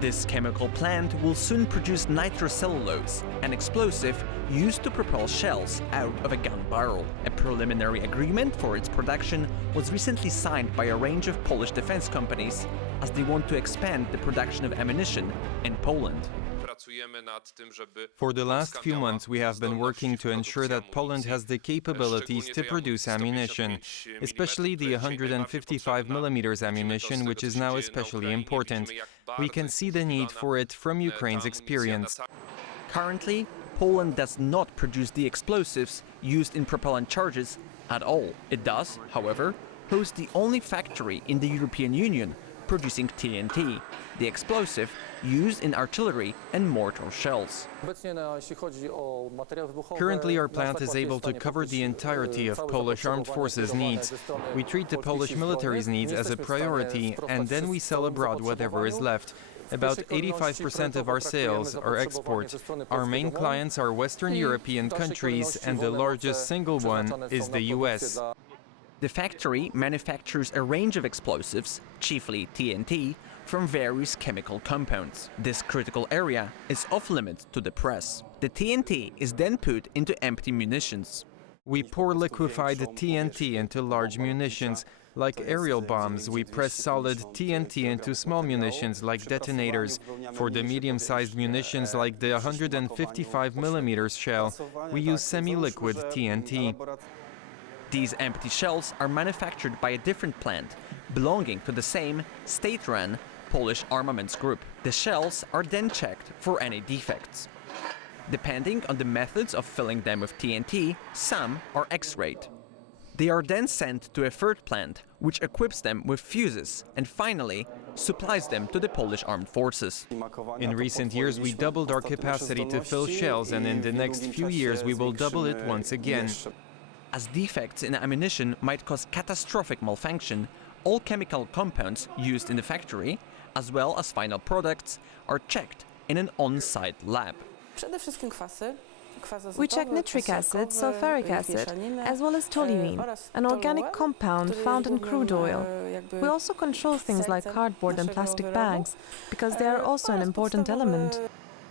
This chemical plant will soon produce nitrocellulose, an explosive used to propel shells out of a gun barrel. A preliminary agreement for its production was recently signed by a range of Polish defense companies, as they want to expand the production of ammunition in Poland. For the last few months, we have been working to ensure that Poland has the capabilities to produce ammunition, especially the 155mm ammunition, which is now especially important. We can see the need for it from Ukraine's experience. Currently, Poland does not produce the explosives used in propellant charges at all. It does, however, host the only factory in the European Union producing TNT, the explosive used in artillery and mortar shells. Currently, our plant is able to cover the entirety of Polish armed forces' needs. We treat the Polish military's needs as a priority, and then we sell abroad whatever is left. About 85% of our sales are export. Our main clients are Western European countries, and the largest single one is the US. The factory manufactures a range of explosives, chiefly TNT, from various chemical compounds. This critical area is off-limits to the press. The TNT is then put into empty munitions. We pour liquefied TNT into large munitions. Like aerial bombs, we press solid TNT into small munitions like detonators. For the medium-sized munitions like the 155mm shell, we use semi-liquid TNT. These empty shells are manufactured by a different plant, belonging to the same state-run Polish armaments group. The shells are then checked for any defects. Depending on the methods of filling them with TNT, some are X-rayed. They are then sent to a third plant, which equips them with fuses and finally supplies them to the Polish armed forces. In recent years, we doubled our capacity to fill shells, and in the next few years we will double it once again. As defects in ammunition might cause catastrophic malfunction, all chemical compounds used in the factory, as well as final products, are checked in an on-site lab. We check nitric acid, sulfuric acid, as well as toluene, an organic compound found in crude oil. We also control things like cardboard and plastic bags, because they are also an important element.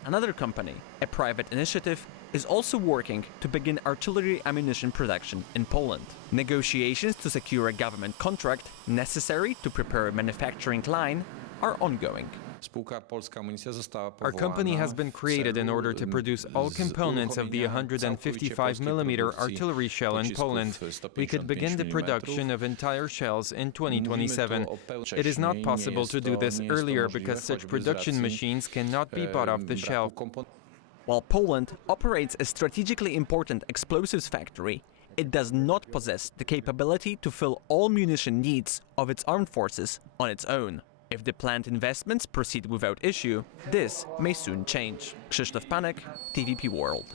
Another company, a private initiative, is also working to begin artillery ammunition production in Poland. Negotiations to secure a government contract necessary to prepare a manufacturing line are ongoing. Our company has been created in order to produce all components of the 155mm artillery shell in Poland. We could begin the production of entire shells in 2027. It is not possible to do this earlier because such production machines cannot be bought off the shelf. While Poland operates a strategically important explosives factory, it does not possess the capability to fill all munition needs of its armed forces on its own. If the plant investments proceed without issue, this may soon change. Krzysztof, Panek, TVP World.